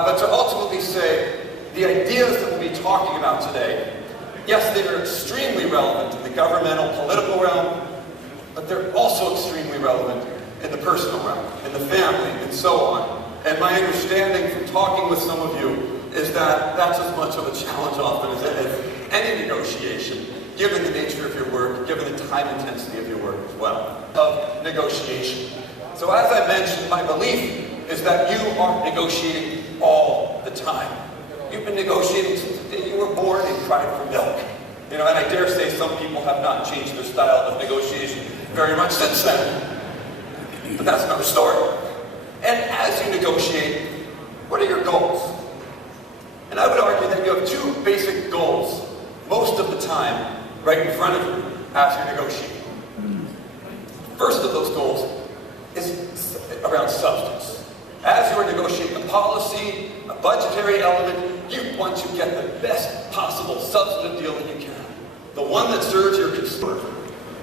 but to ultimately say the ideas that we'll be talking about today, yes, they are extremely relevant in the governmental, political realm, but they're also extremely relevant in the personal realm, in the family, and so on. And my understanding from talking with some of you is that that's as much of a challenge often as any negotiation, given the nature of your work, given the time intensity of your work as well, of negotiation. So as I mentioned, my belief is that you are negotiating all the time. You've been negotiating since the day you were born and cried for milk. You know, and I dare say some people have not changed their style of negotiation very much since then. But that's another story. And as you negotiate, what are your goals? And I would argue that you have two basic goals most of the time right in front of you as you're negotiating. First of those goals is around substance. As you are negotiating a policy, a budgetary element, you want to get the best possible substantive deal that you can. The one that serves your consumer.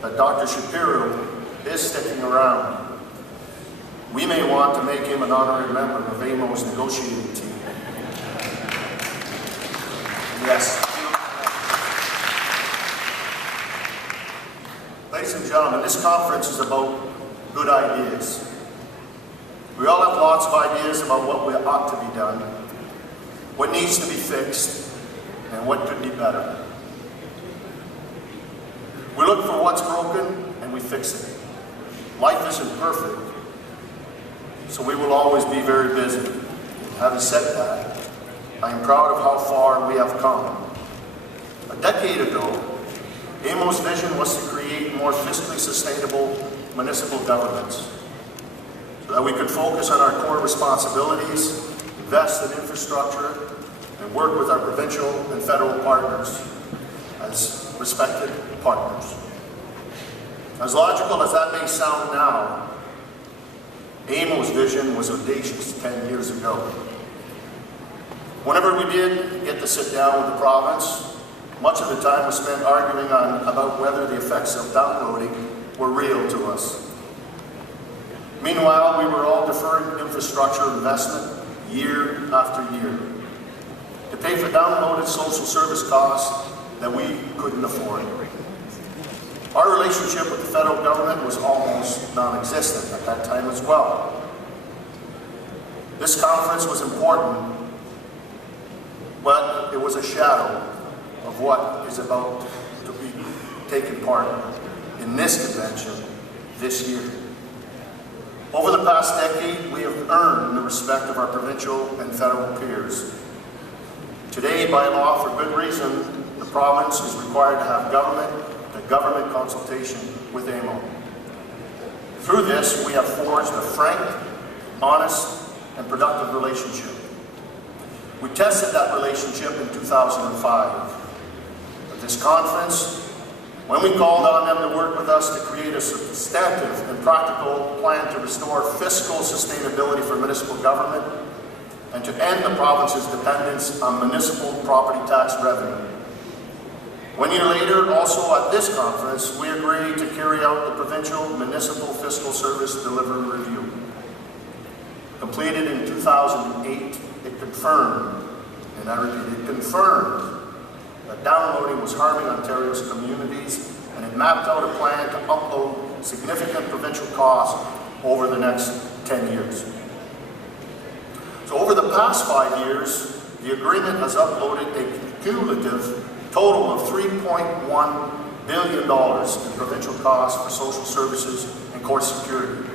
That Dr. Shapiro is sticking around. We may want to make him an honorary member of AMO's negotiating team. Yes. Ladies and gentlemen, this conference is about good ideas. We all have lots of ideas about what ought to be done, what needs to be fixed, and what could be better. We look for what's broken and we fix it. Life isn't perfect, so we will always be very busy. Having said that, I am proud of how far we have come. A decade ago, AMO's vision was to create more fiscally sustainable municipal governments so that we could focus on our core responsibilities, invest in infrastructure, and work with our provincial and federal partners as respected partners. As logical as that may sound now, AMO's vision was audacious 10 years ago. Whenever we did get to sit down with the province, much of the time was spent arguing about whether the effects of downloading were real to us. Meanwhile, we were all deferring infrastructure investment year after year to pay for downloaded social service costs that we couldn't afford. Our relationship with the federal government was almost non-existent at that time as well. This conference was important, but it was a shadow of what is about to be taking part in this convention this year. Over the past decade, we have earned the respect of our provincial and federal peers. Today, by law, for good reason, the province is required to have government consultation with AMO. Through this, we have forged a frank, honest, and productive relationship. We tested that relationship in 2005. At this conference, when we called on them to work with us to create a substantive and practical plan to restore fiscal sustainability for municipal government and to end the province's dependence on municipal property tax revenue. 1 year later, also at this conference, we agreed to carry out the Provincial Municipal Fiscal Service Delivery Review. Completed in 2008, it confirmed, and I repeat, it confirmed that downloading was harming Ontario's communities, and it mapped out a plan to upload significant provincial costs over the next 10 years. So over the past 5 years, the agreement has uploaded a cumulative total of $3.1 billion in provincial costs for social services and court security.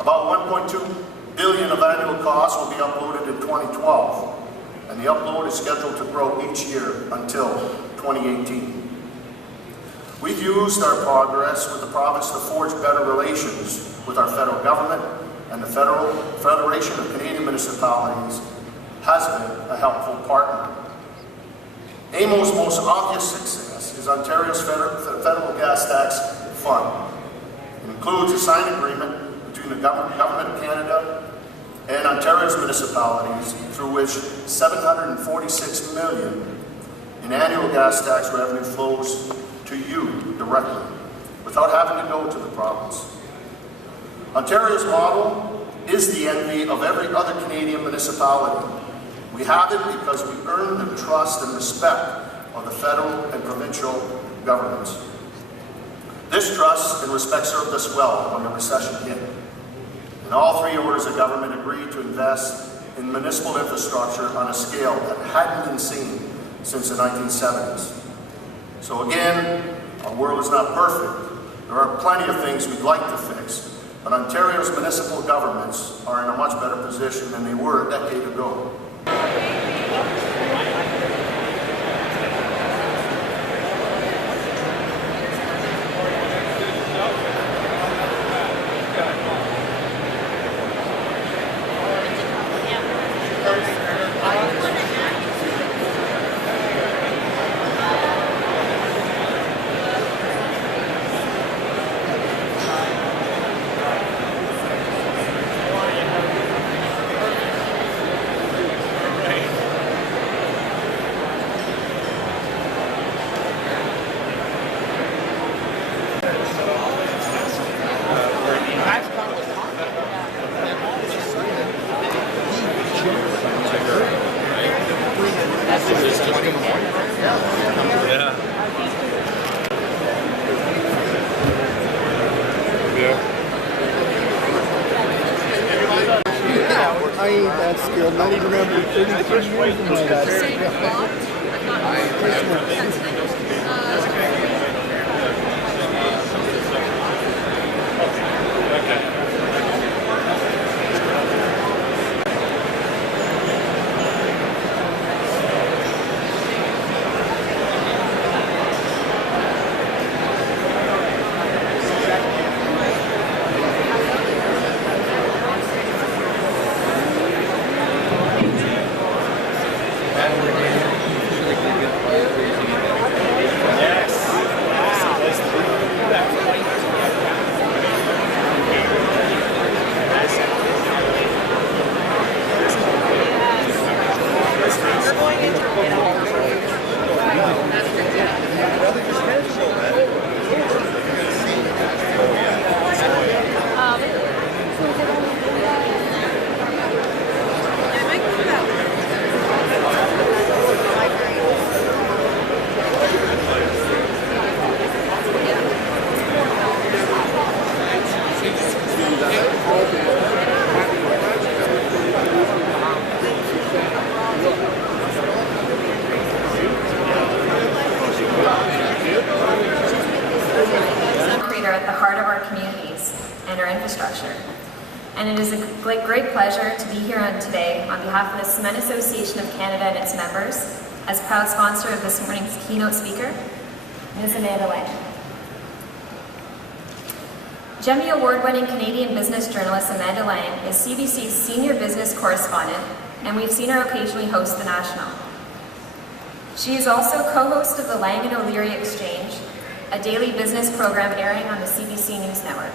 About $1.2 billion of annual costs will be uploaded in 2012, and the upload is scheduled to grow each year until 2018. We've used our progress with the province to forge better relations with our federal government, and the Federation of Canadian Municipalities has been a helpful partner. AMO's most obvious success is Ontario's federal gas tax fund. It includes a signed agreement between the Government of Canada and Ontario's municipalities through which $746 million in annual gas tax revenue flows to you directly, without having to go to the province. Ontario's model is the envy of every other Canadian municipality. We have it because we earned the trust and respect of the federal and provincial governments. This trust and respect served us well when the recession hit. And all three orders of government agreed to invest in municipal infrastructure on a scale that hadn't been seen since the 1970s. So again, our world is not perfect. There are plenty of things we'd like to fix, but Ontario's municipal governments are in a much better position than they were a decade ago. I ain't that skilled. Not even remember 33 years of my at the heart of our communities and our infrastructure. And it is a great pleasure to be here today on behalf of the Cement Association of Canada and its members, as proud sponsor of this morning's keynote speaker, Ms. Amanda Lang. Gemmy Award-winning Canadian business journalist Amanda Lang is CBC's senior business correspondent, and we've seen her occasionally host The National. She is also co-host of the Lang & O'Leary Exchange, a daily business program airing on the CBC News Network.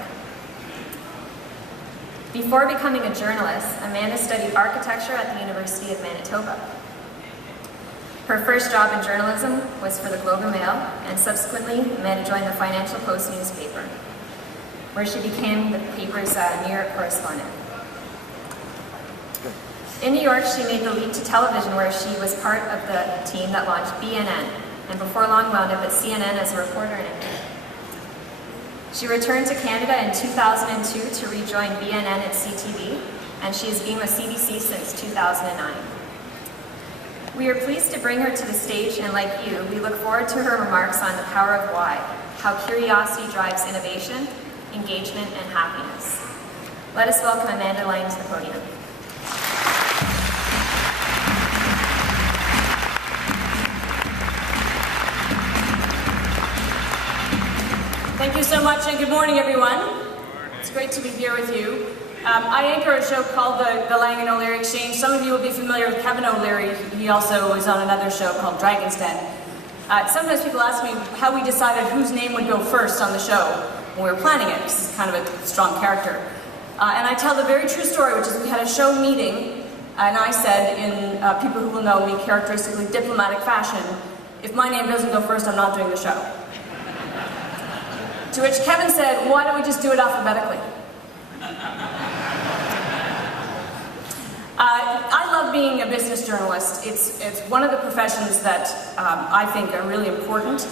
Before becoming a journalist, Amanda studied architecture at the University of Manitoba. Her first job in journalism was for the Globe and Mail, and subsequently Amanda joined the Financial Post newspaper, where she became the paper's New York correspondent. In New York, she made the leap to television, where she was part of the team that launched BNN, and before long wound up at CNN as a reporter in it. She returned to Canada in 2002 to rejoin BNN at CTV, and she has been with CBC since 2009. We are pleased to bring her to the stage, and like you, we look forward to her remarks on the power of why, how curiosity drives innovation, engagement, and happiness. Let us welcome Amanda Lang to the podium. Thank you so much, and good morning, everyone. It's great to be here with you. I anchor a show called the Lang & O'Leary Exchange. Some of you will be familiar with Kevin O'Leary. He also is on another show called Dragon's Den. Sometimes people ask me how we decided whose name would go first on the show when we were planning it, because he's kind of a strong character. And I tell the very true story, which is we had a show meeting, and I said, in people who will know me, characteristically diplomatic fashion, if my name doesn't go first, I'm not doing the show. To which Kevin said, why don't we just do it alphabetically? I love being a business journalist. It's one of the professions that I think are really important.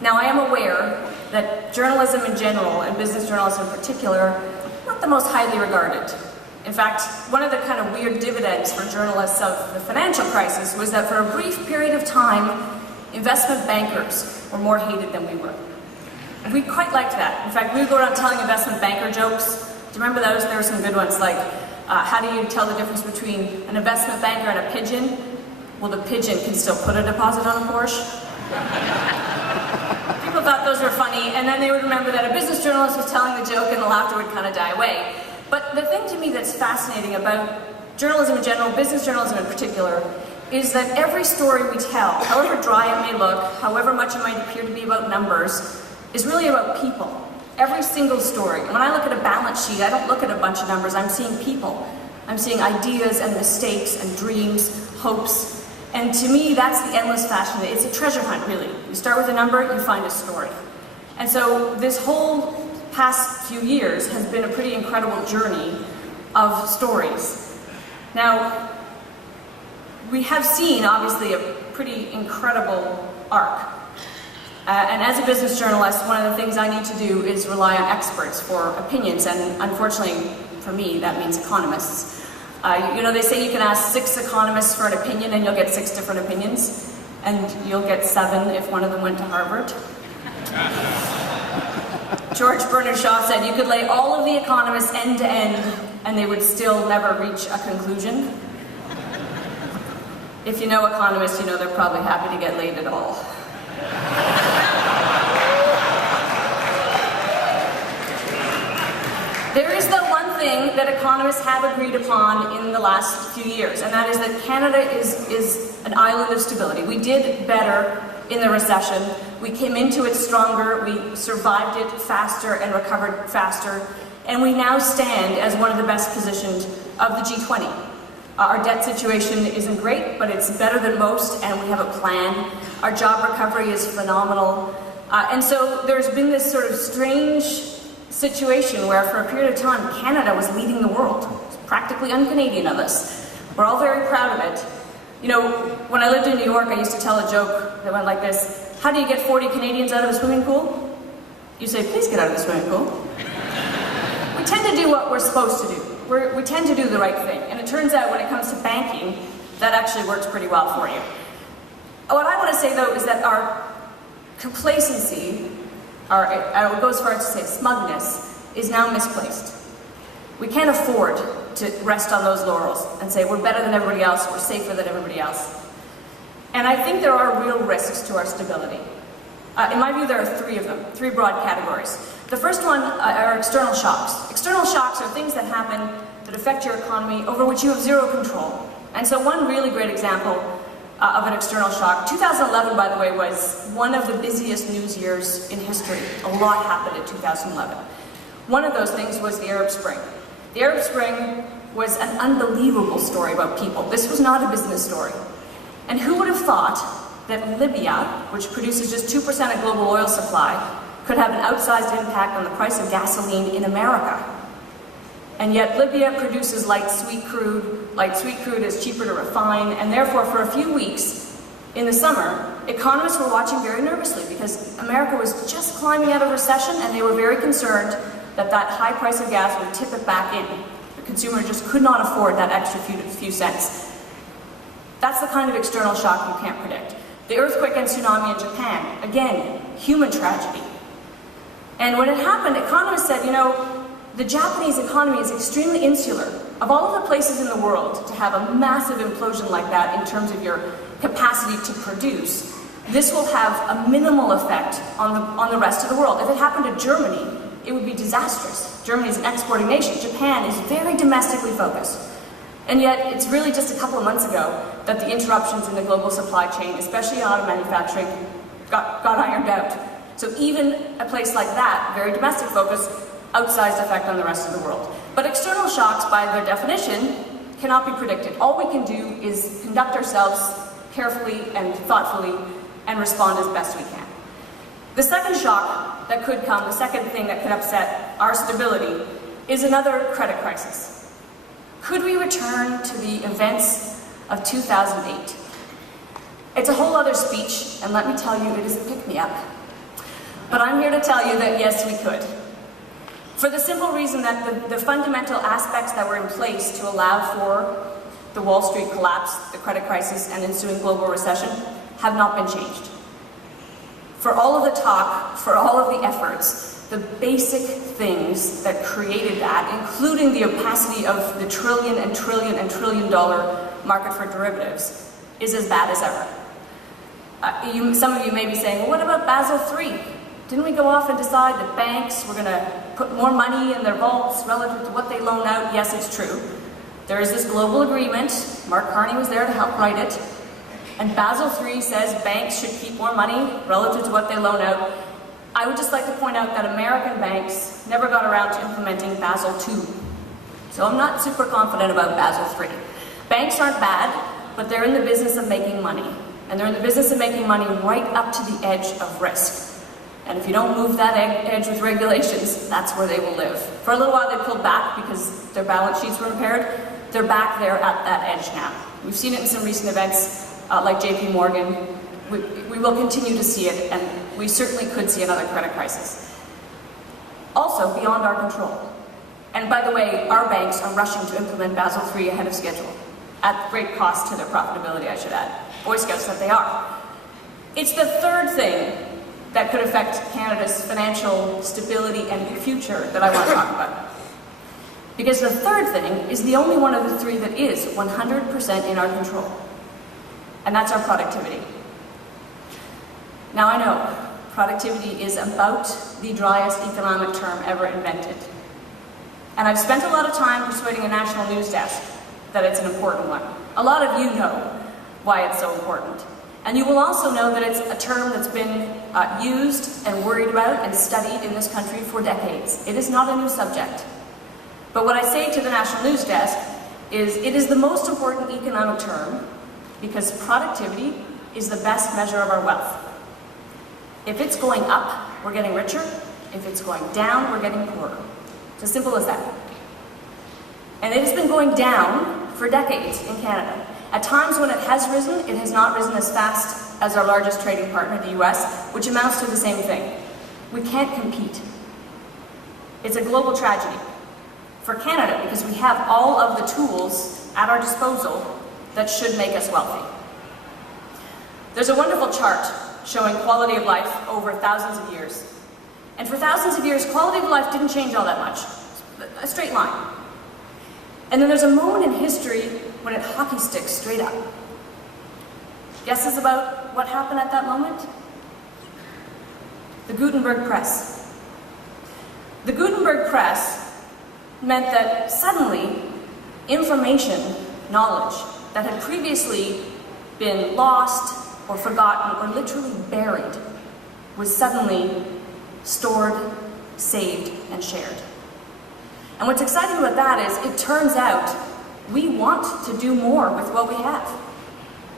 Now, I am aware that journalism in general, and business journalism in particular, are not the most highly regarded. In fact, one of the kind of weird dividends for journalists of the financial crisis was that for a brief period of time, investment bankers were more hated than we were. And we quite liked that. In fact, we would go around telling investment banker jokes. Do you remember those? There were some good ones, like, how do you tell the difference between an investment banker and a pigeon? Well, the pigeon can still put a deposit on a Porsche. People thought those were funny, and then they would remember that a business journalist was telling the joke and the laughter would kind of die away. But the thing to me that's fascinating about journalism in general, business journalism in particular, is that every story we tell, however dry it may look, however much it might appear to be about numbers, is really about people. Every single story. And when I look at a balance sheet, I don't look at a bunch of numbers, I'm seeing people. I'm seeing ideas and mistakes and dreams, hopes. And to me, that's the endless fashion. It's a treasure hunt, really. You start with a number, you find a story. And so this whole past few years has been a pretty incredible journey of stories. Now, we have seen, obviously, a pretty incredible arc. And as a business journalist, one of the things I need to do is rely on experts for opinions, and unfortunately, for me, that means economists. You know, they say you can ask 6 economists for an opinion and you'll get 6 different opinions, and you'll get 7 if one of them went to Harvard. George Bernard Shaw said you could lay all of the economists end to end and they would still never reach a conclusion. If you know economists, you know they're probably happy to get laid at all. There is the one thing that economists have agreed upon in the last few years, and that is that Canada is an island of stability. We did better in the recession. We came into it stronger, we survived it faster and recovered faster, and we now stand as one of the best positioned of the G20. Our debt situation isn't great, but it's better than most, and we have a plan. Our job recovery is phenomenal. And so there's been this sort of strange situation where for a period of time, Canada was leading the world. It's practically un-Canadian of us. We're all very proud of it. You know, when I lived in New York, I used to tell a joke that went like this: how do you get 40 Canadians out of a swimming pool? You say, please get out of the swimming pool. We tend to do what we're supposed to do. We tend to do the right thing. And it turns out when it comes to banking, that actually works pretty well for you. What I want to say, though, is that our complacency, I would go as far as to say smugness, is now misplaced. We can't afford to rest on those laurels and say we're better than everybody else, we're safer than everybody else. And I think there are real risks to our stability. In my view, there are 3 of them, 3 broad categories. The first one are external shocks. External shocks are things that happen that affect your economy over which you have zero control. And so one really great example of an external shock, 2011, by the way, was one of the busiest news years in history. A lot happened in 2011. One of those things was the Arab Spring. The Arab Spring was an unbelievable story about people. This was not a business story. And who would have thought that Libya, which produces just 2% of global oil supply, could have an outsized impact on the price of gasoline in America? And yet Libya produces light sweet crude. Light sweet crude is cheaper to refine, and therefore for a few weeks in the summer, economists were watching very nervously because America was just climbing out of recession and they were very concerned that that high price of gas would tip it back in. The consumer just could not afford that extra few cents. That's the kind of external shock you can't predict. The earthquake and tsunami in Japan, again, human tragedy. And when it happened, economists said, you know, the Japanese economy is extremely insular. Of all of the places in the world to have a massive implosion like that in terms of your capacity to produce, this will have a minimal effect on the rest of the world. If it happened to Germany, it would be disastrous. Germany is an exporting nation. Japan is very domestically focused. And yet, it's really just a couple of months ago that the interruptions in the global supply chain, especially in auto manufacturing, got ironed out. So even a place like that, very domestic focus, outsized effect on the rest of the world. But external shocks, by their definition, cannot be predicted. All we can do is conduct ourselves carefully and thoughtfully and respond as best we can. The second shock that could come, the second thing that could upset our stability, is another credit crisis. Could we return to the events of 2008? It's a whole other speech, and let me tell you, it is a pick-me-up. But I'm here to tell you that yes, we could. For the simple reason that the fundamental aspects that were in place to allow for the Wall Street collapse, the credit crisis, and ensuing global recession have not been changed. For all of the talk, for all of the efforts, the basic things that created that, including the opacity of the trillion and trillion and trillion dollar market for derivatives, is as bad as ever. Some of you may be saying, well, what about Basel III? Didn't we go off and decide that banks were going to put more money in their vaults relative to what they loan out? Yes, it's true. There is this global agreement. Mark Carney was there to help write it. And Basel III says banks should keep more money relative to what they loan out. I would just like to point out that American banks never got around to implementing Basel II. So I'm not super confident about Basel III. Banks aren't bad, but they're in the business of making money. And they're in the business of making money right up to the edge of risk. And if you don't move that edge with regulations, that's where they will live. For a little while they pulled back because their balance sheets were impaired. They're back there at that edge now. We've seen it in some recent events like JP Morgan. We will continue to see it, and we certainly could see another credit crisis. Also, beyond our control. And by the way, our banks are rushing to implement Basel III ahead of schedule, at great cost to their profitability, I should add. Boy Scouts that they are. It's the third thing that could affect Canada's financial stability and future that I want to talk about. Because the third thing is the only one of the three that is 100% in our control. And that's our productivity. Now I know, productivity is about the driest economic term ever invented. And I've spent a lot of time persuading a national news desk that it's an important one. A lot of you know why it's so important. And you will also know that it's a term that's been used and worried about and studied in this country for decades. It is not a new subject. But what I say to the national news desk is it is the most important economic term because productivity is the best measure of our wealth. If it's going up, we're getting richer. If it's going down, we're getting poorer. It's as simple as that. And it has been going down for decades in Canada. At times when it has risen, it has not risen as fast as our largest trading partner, the US, which amounts to the same thing. We can't compete. It's a global tragedy for Canada because we have all of the tools at our disposal that should make us wealthy. There's a wonderful chart showing quality of life over thousands of years. And for thousands of years, quality of life didn't change all that much. A straight line. And then there's a moment in history when it hockey sticks straight up. Guesses about what happened at that moment? The Gutenberg Press. The Gutenberg Press meant that suddenly information, knowledge, that had previously been lost or forgotten or literally buried was suddenly stored, saved, and shared. And what's exciting about that is it turns out we want to do more with what we have.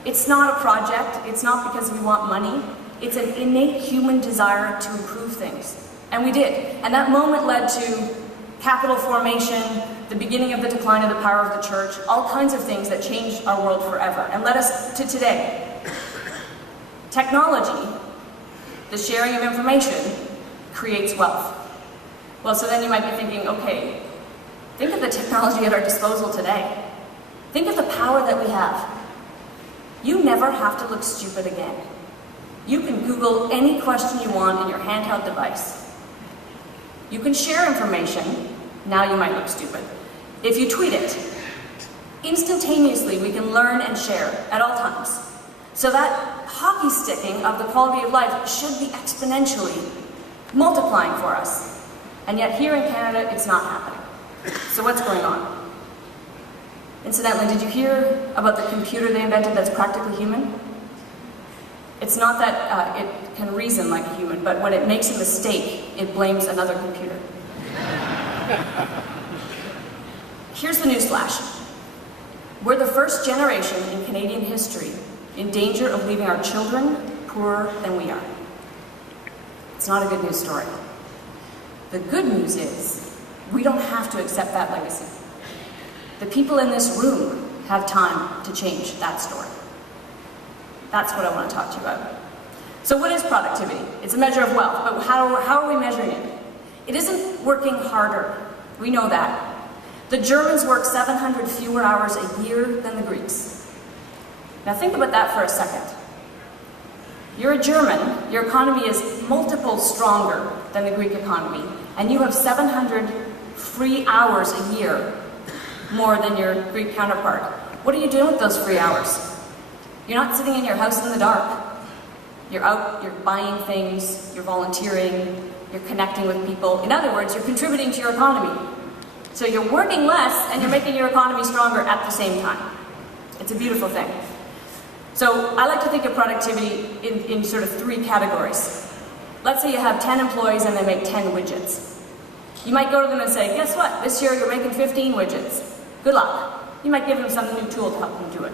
It's not a project, it's not because we want money, it's an innate human desire to improve things. And we did. And that moment led to capital formation, the beginning of the decline of the power of the church, all kinds of things that changed our world forever and led us to today. Technology, the sharing of information, creates wealth. Well, so then you might be thinking, okay, think of the technology at our disposal today. Think of the power that we have. You never have to look stupid again. You can Google any question you want in your handheld device. You can share information. Now you might look stupid. If you tweet it, instantaneously we can learn and share at all times. So that hockey sticking of the quality of life should be exponentially multiplying for us. And yet here in Canada, it's not happening. So what's going on? Incidentally, did you hear about the computer they invented that's practically human? It's not that it can reason like a human, but when it makes a mistake, it blames another computer. Here's the newsflash. We're the first generation in Canadian history in danger of leaving our children poorer than we are. It's not a good news story. The good news is we don't have to accept that legacy. The people in this room have time to change that story. That's what I want to talk to you about. So what is productivity? It's a measure of wealth, but how are we measuring it? It isn't working harder. We know that. The Germans work 700 fewer hours a year than the Greeks. Now think about that for a second. You're a German, your economy is multiples stronger than the Greek economy, and you have 700 free hours a year more than your Greek counterpart. What are you doing with those free hours? You're not sitting in your house in the dark. You're out, you're buying things, you're volunteering, you're connecting with people. In other words, you're contributing to your economy. So you're working less and you're making your economy stronger at the same time. It's a beautiful thing. So I like to think of productivity in sort of three categories. Let's say you have 10 employees and they make 10 widgets. You might go to them and say, guess what? This year you're making 15 widgets. Good luck. You might give them some new tool to help them do it.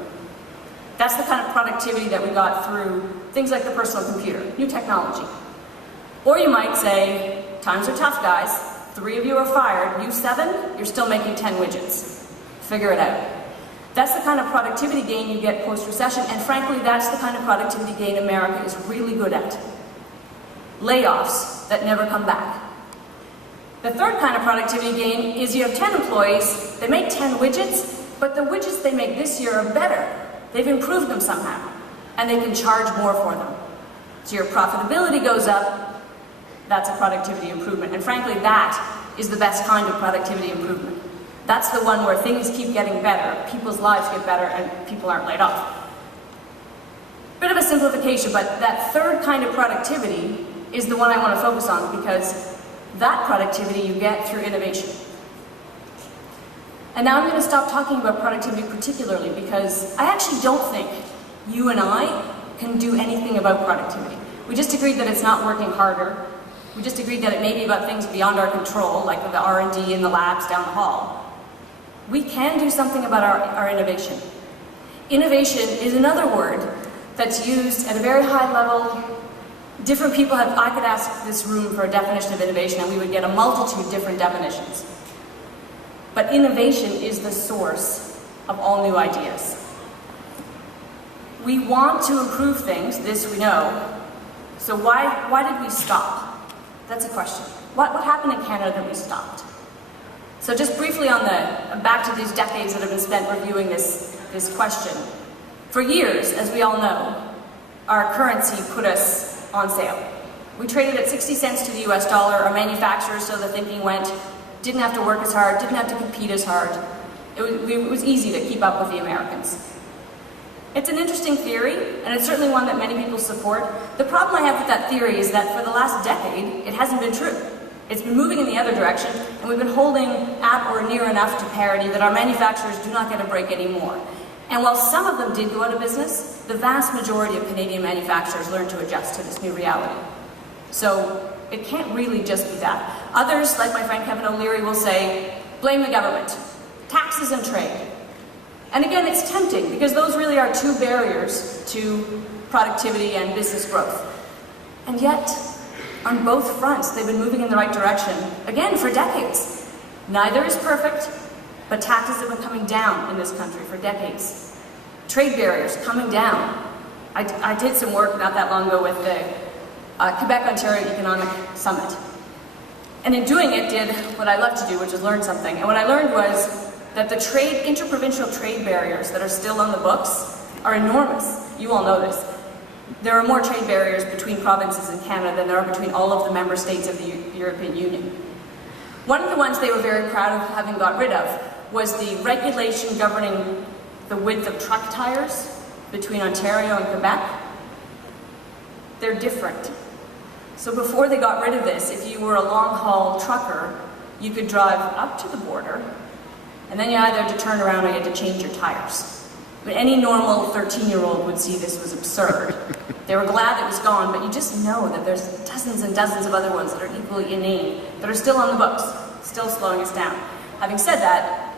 That's the kind of productivity that we got through things like the personal computer, new technology. Or you might say, times are tough, guys. 3 of you are fired. You 7, you're still making 10 widgets. Figure it out. That's the kind of productivity gain you get post-recession, and frankly, that's the kind of productivity gain America is really good at. Layoffs that never come back. The third kind of productivity gain is you have 10 employees, they make 10 widgets, but the widgets they make this year are better. They've improved them somehow, and they can charge more for them. So your profitability goes up, that's a productivity improvement. And frankly, that is the best kind of productivity improvement. That's the one where things keep getting better, people's lives get better, and people aren't laid off. Bit of a simplification, but that third kind of productivity is the one I want to focus on, because that productivity you get through innovation. And now I'm going to stop talking about productivity particularly, because I actually don't think you and I can do anything about productivity. We just agreed that it's not working harder. We just agreed that it may be about things beyond our control, like the R&D in the labs down the hall. We can do something about our innovation. Innovation is another word that's used at a very high level. Different people have, I could ask this room for a definition of innovation and we would get a multitude of different definitions. But innovation is the source of all new ideas. We want to improve things, this we know. So why did we stop? That's a question. What happened in Canada that we stopped? So just briefly on back to these decades that have been spent reviewing this question. For years, as we all know, our currency put us on sale. We traded at 60 cents to the US dollar. Our manufacturers, so the thinking went, didn't have to work as hard, didn't have to compete as hard. It was easy to keep up with the Americans. It's an interesting theory, and it's certainly one that many people support. The problem I have with that theory is that for the last decade, it hasn't been true. It's been moving in the other direction, and we've been holding at or near enough to parity that our manufacturers do not get a break anymore. And while some of them did go out of business, the vast majority of Canadian manufacturers learned to adjust to this new reality. So it can't really just be that. Others, like my friend Kevin O'Leary, will say, blame the government, taxes and trade. And again, it's tempting, because those really are two barriers to productivity and business growth. And yet, on both fronts, they've been moving in the right direction, again, for decades. Neither is perfect, but taxes have been coming down in this country for decades. Trade barriers coming down. I did some work not that long ago with the Quebec-Ontario Economic Summit. And in doing it, did what I love to do, which is learn something. And what I learned was that the interprovincial trade barriers that are still on the books are enormous. You all know this. There are more trade barriers between provinces in Canada than there are between all of the member states of the European Union. One of the ones they were very proud of having got rid of was the regulation governing the width of truck tires between Ontario and Quebec. They're different. So before they got rid of this, if you were a long-haul trucker, you could drive up to the border, and then you either had to turn around or you had to change your tires. But any normal 13-year-old would see this was absurd. They were glad it was gone, but you just know that there's dozens and dozens of other ones that are equally inane, that are still on the books, still slowing us down. Having said that,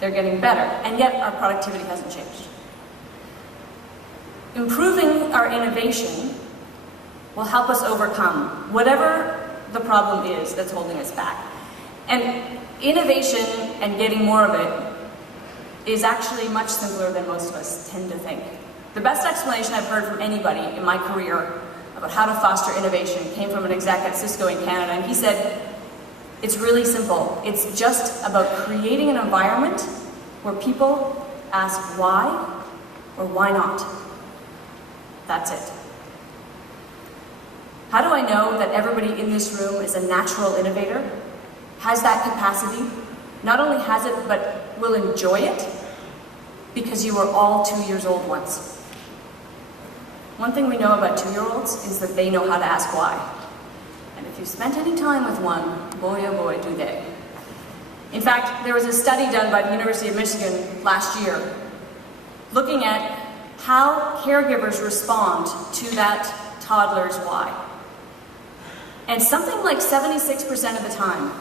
they're getting better, and yet our productivity hasn't changed. Improving our innovation will help us overcome whatever the problem is that's holding us back. And innovation and getting more of it is actually much simpler than most of us tend to think. The best explanation I've heard from anybody in my career about how to foster innovation came from an exec at Cisco in Canada, and he said, it's really simple. It's just about creating an environment where people ask why or why not. That's it. How do I know that everybody in this room is a natural innovator, has that capacity, not only has it, but will enjoy it? Because you were all 2 years old once. One thing we know about 2-year-olds is that they know how to ask why. And if you've spent any time with one, boy oh boy do they. In fact, there was a study done by the University of Michigan last year looking at how caregivers respond to that toddler's why. And something like 76% of the time,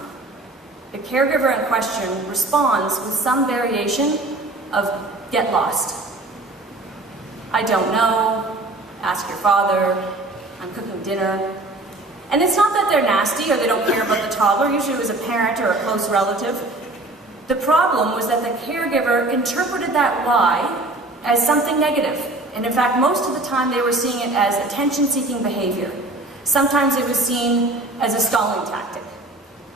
the caregiver in question responds with some variation of get lost. I don't know, ask your father, I'm cooking dinner. And it's not that they're nasty or they don't care about the toddler, usually it was a parent or a close relative. The problem was that the caregiver interpreted that why as something negative. And in fact, most of the time they were seeing it as attention-seeking behavior. Sometimes it was seen as a stalling tactic.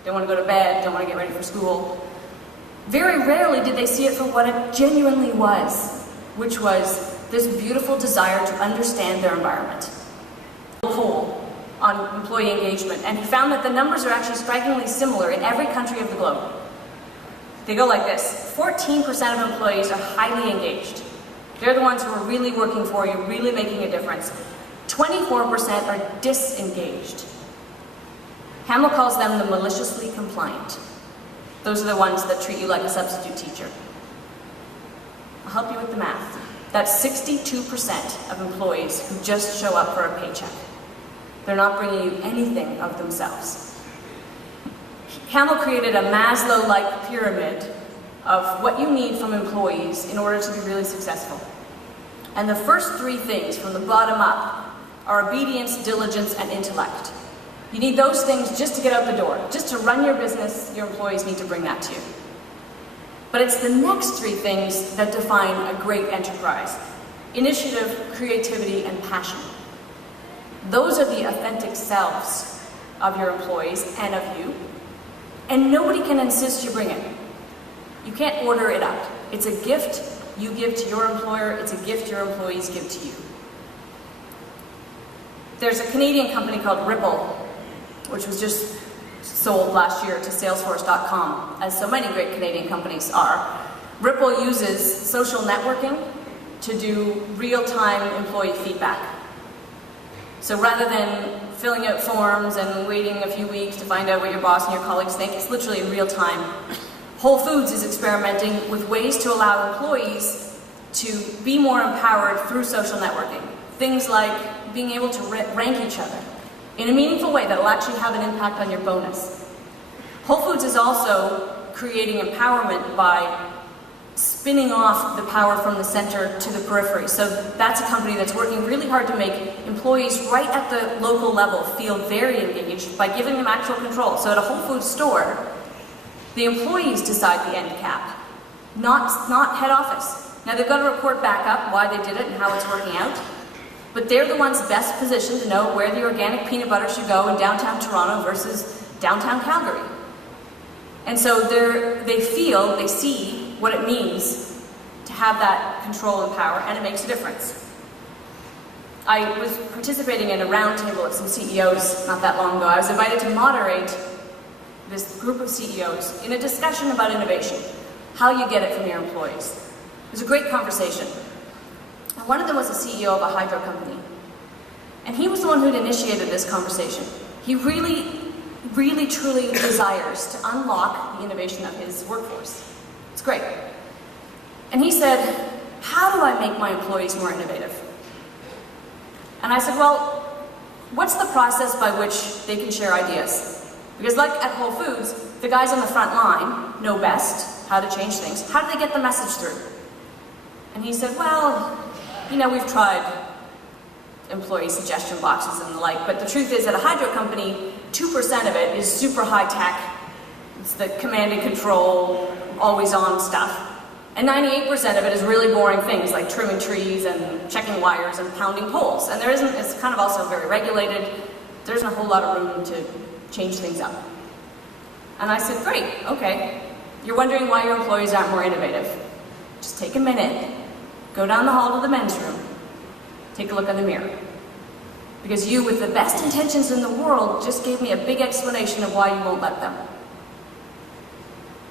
Don't want to go to bed, don't want to get ready for school. Very rarely did they see it for what it genuinely was, which was this beautiful desire to understand their environment. Poll on employee engagement, and he found that the numbers are actually strikingly similar in every country of the globe. They go like this: 14% of employees are highly engaged. They're the ones who are really working for you, really making a difference. 24% are disengaged. Hamill calls them the maliciously compliant. Those are the ones that treat you like a substitute teacher. I'll help you with the math. That's 62% of employees who just show up for a paycheck. They're not bringing you anything of themselves. Hamill created a Maslow-like pyramid of what you need from employees in order to be really successful. And the first 3 things from the bottom up are obedience, diligence, and intellect. You need those things just to get out the door. Just to run your business, your employees need to bring that to you. But it's the next 3 things that define a great enterprise: initiative, creativity, and passion. Those are the authentic selves of your employees and of you, and nobody can insist you bring it. You can't order it up. It's a gift you give to your employer, it's a gift your employees give to you. There's a Canadian company called Ripple, which was just sold last year to Salesforce.com, as so many great Canadian companies are. Ripple uses social networking to do real-time employee feedback. So rather than filling out forms and waiting a few weeks to find out what your boss and your colleagues think, it's literally in real time. Whole Foods is experimenting with ways to allow employees to be more empowered through social networking. Things like being able to rank each other in a meaningful way that will actually have an impact on your bonus. Whole Foods is also creating empowerment by spinning off the power from the center to the periphery. So that's a company that's working really hard to make employees right at the local level feel very engaged by giving them actual control. So at a Whole Foods store, the employees decide the end cap, not head office. Now they've got to report back up why they did it and how it's working out, but they're the ones best positioned to know where the organic peanut butter should go in downtown Toronto versus downtown Calgary. And so they see what it means to have that control and power, and it makes a difference. I was participating in a roundtable with some CEOs not that long ago. I was invited to moderate this group of CEOs in a discussion about innovation, how you get it from your employees. It was a great conversation. And one of them was a CEO of a hydro company. And he was the one who'd initiated this conversation. He really, truly desires to unlock the innovation of his workforce. It's great. And he said, how do I make my employees more innovative? And I said, well, what's the process by which they can share ideas? Because like at Whole Foods, the guys on the front line know best how to change things. How do they get the message through? And he said, well, we've tried employee suggestion boxes and the like, but the truth is at a hydro company, 2% of it is super high tech. It's the command and control, always on stuff. And 98% of it is really boring things like trimming trees and checking wires and pounding poles. And it's kind of also very regulated. There isn't a whole lot of room to change things up. And I said, great, okay. You're wondering why your employees aren't more innovative. Just take a minute, go down the hall to the men's room, take a look in the mirror. Because you, with the best intentions in the world, just gave me a big explanation of why you won't let them.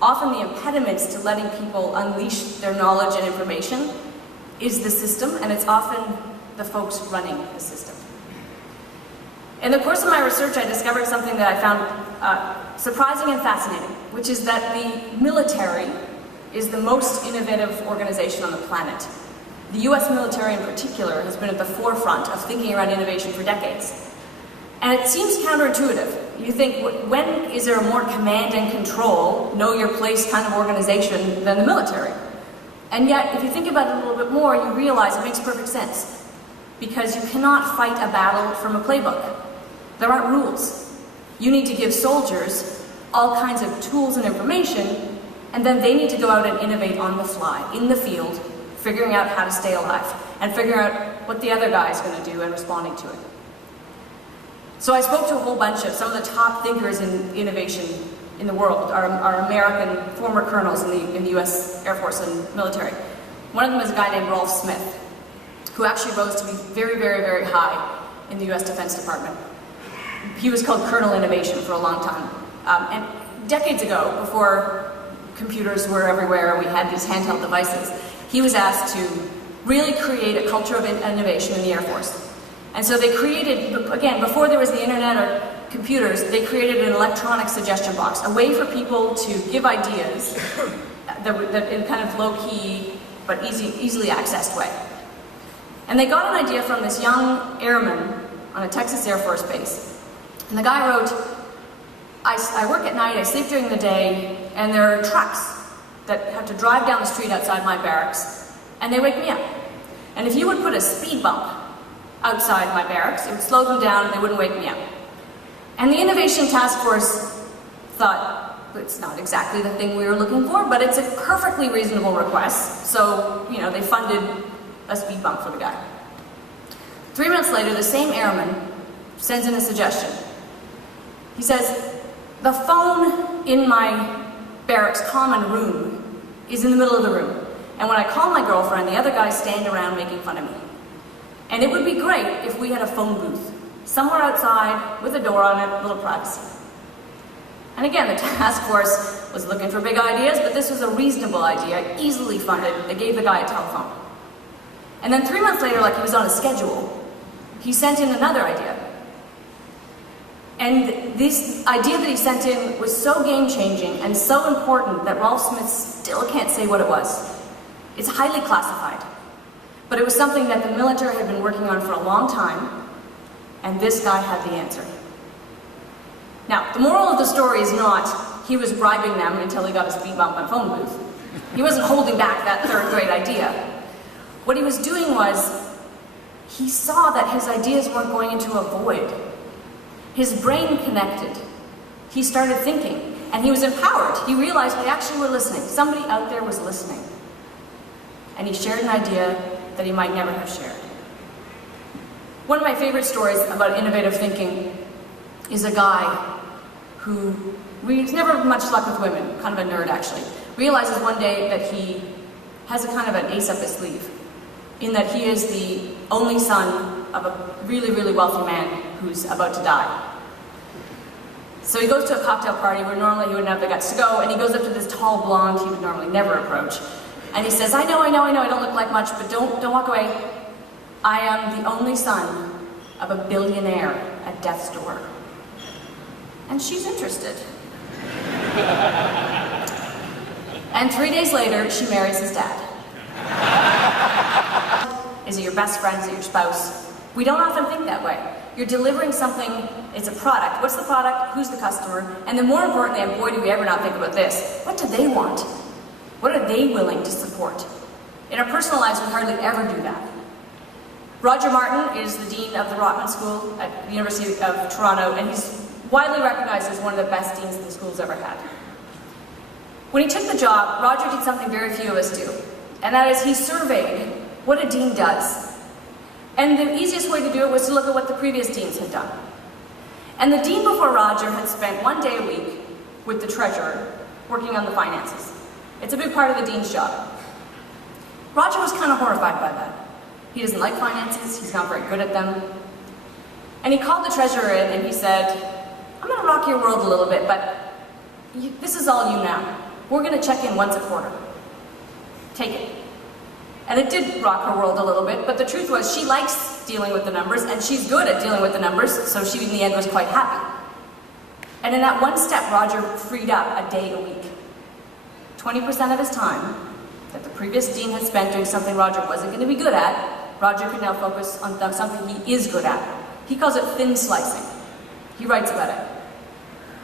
Often the impediments to letting people unleash their knowledge and information is the system, and it's often the folks running the system. In the course of my research, I discovered something that I found surprising and fascinating, which is that the military is the most innovative organization on the planet. The US military in particular has been at the forefront of thinking around innovation for decades. And it seems counterintuitive. You think, when is there a more command and control, know your place kind of organization than the military? And yet, if you think about it a little bit more, you realize it makes perfect sense. Because you cannot fight a battle from a playbook. There aren't rules. You need to give soldiers all kinds of tools and information, and then they need to go out and innovate on the fly, in the field, figuring out how to stay alive, and figuring out what the other guy is going to do and responding to it. So I spoke to a whole bunch of some of the top thinkers in innovation in the world, our American former colonels in the US Air Force and military. One of them is a guy named Rolf Smith, who actually rose to be very, very, very high in the US Defense Department. He was called Colonel Innovation for a long time. And decades ago, before computers were everywhere, we had these handheld devices, he was asked to really create a culture of innovation in the Air Force. And so they created, again, before there was the internet or computers, they created an electronic suggestion box, a way for people to give ideas that in kind of low-key but easily accessed way. And they got an idea from this young airman on a Texas Air Force base. And the guy wrote, I work at night, I sleep during the day, and there are trucks that have to drive down the street outside my barracks, and they wake me up. And if you would put a speed bump outside my barracks, it would slow them down and they wouldn't wake me up. And the Innovation Task Force thought, it's not exactly the thing we were looking for, but it's a perfectly reasonable request. So, they funded a speed bump for the guy. 3 months later, the same airman sends in a suggestion. He says, the phone in my barracks common room is in the middle of the room. And when I call my girlfriend, the other guys stand around making fun of me. And it would be great if we had a phone booth, somewhere outside, with a door on it, a little privacy. And again, the task force was looking for big ideas, but this was a reasonable idea, easily funded. They gave the guy a telephone. And then 3 months later, like he was on a schedule, he sent in another idea. And this idea that he sent in was so game-changing and so important that Rolf Smith still can't say what it was. It's highly classified. But it was something that the military had been working on for a long time, and this guy had the answer. Now, the moral of the story is not he was bribing them until he got a speed bump and phone booth. He wasn't holding back that third-grade idea. What he was doing was, he saw that his ideas weren't going into a void. His brain connected. He started thinking, and he was empowered. He realized they actually were listening. Somebody out there was listening. And he shared an idea that he might never have shared. One of my favorite stories about innovative thinking is a guy who he's never much luck with women, kind of a nerd actually, realizes one day that he has a kind of an ace up his sleeve, in that he is the only son of a really, really wealthy man who's about to die. So he goes to a cocktail party where normally he wouldn't have the guts to go, and he goes up to this tall blonde he would normally never approach. And he says, I know, I don't look like much, but don't walk away. I am the only son of a billionaire at death's door. And she's interested. And 3 days later, she marries his dad. Is it your best friend? Is it your spouse? We don't often think that way. You're delivering something, it's a product. What's the product? Who's the customer? And then more importantly, and boy do we ever not think about this, what do they want? What are they willing to support? In our personal lives, we hardly ever do that. Roger Martin is the dean of the Rotman School at the University of Toronto, and he's widely recognized as one of the best deans the school's ever had. When he took the job, Roger did something very few of us do, and that is he surveyed what a dean does. And the easiest way to do it was to look at what the previous deans had done. And the dean before Roger had spent 1 day a week with the treasurer working on the finances. It's a big part of the dean's job. Roger was kind of horrified by that. He doesn't like finances, he's not very good at them. And he called the treasurer in and he said, I'm going to rock your world a little bit, but this is all you now. We're going to check in once a quarter. Take it. And it did rock her world a little bit, but the truth was she likes dealing with the numbers, and she's good at dealing with the numbers, so she in the end was quite happy. And in that one step, Roger freed up a day a week. 20% of his time that the previous dean had spent doing something Roger wasn't going to be good at, Roger could now focus on something he is good at. He calls it thin slicing. He writes about it.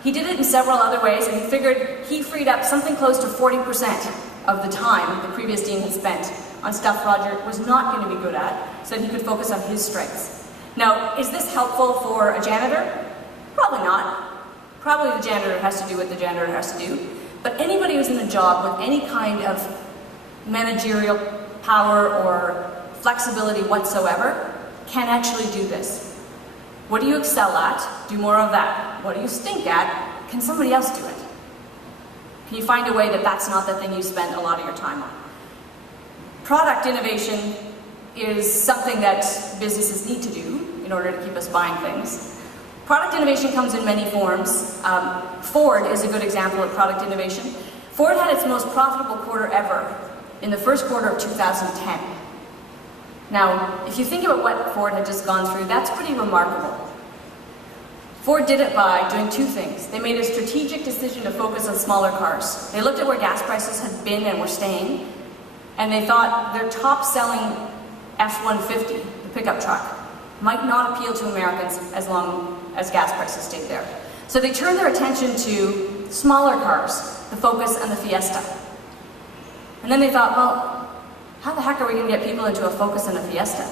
He did it in several other ways, and he figured he freed up something close to 40% of the time the previous dean had spent on stuff Roger was not going to be good at, so that he could focus on his strengths. Now, is this helpful for a janitor? Probably not. Probably the janitor has to do what the janitor has to do. But anybody who's in a job with any kind of managerial power or flexibility whatsoever can actually do this. What do you excel at? Do more of that. What do you stink at? Can somebody else do it? Can you find a way that that's not the thing you spend a lot of your time on? Product innovation is something that businesses need to do in order to keep us buying things. Product innovation comes in many forms. Ford is a good example of product innovation. Ford had its most profitable quarter ever in the first quarter of 2010. Now, if you think about what Ford had just gone through, that's pretty remarkable. Ford did it by doing two things. They made a strategic decision to focus on smaller cars. They looked at where gas prices had been and were staying, and they thought their top-selling F-150, the pickup truck, might not appeal to Americans as long as gas prices stayed there. So they turned their attention to smaller cars, the Focus and the Fiesta. And then they thought, well, how the heck are we going to get people into a Focus and a Fiesta?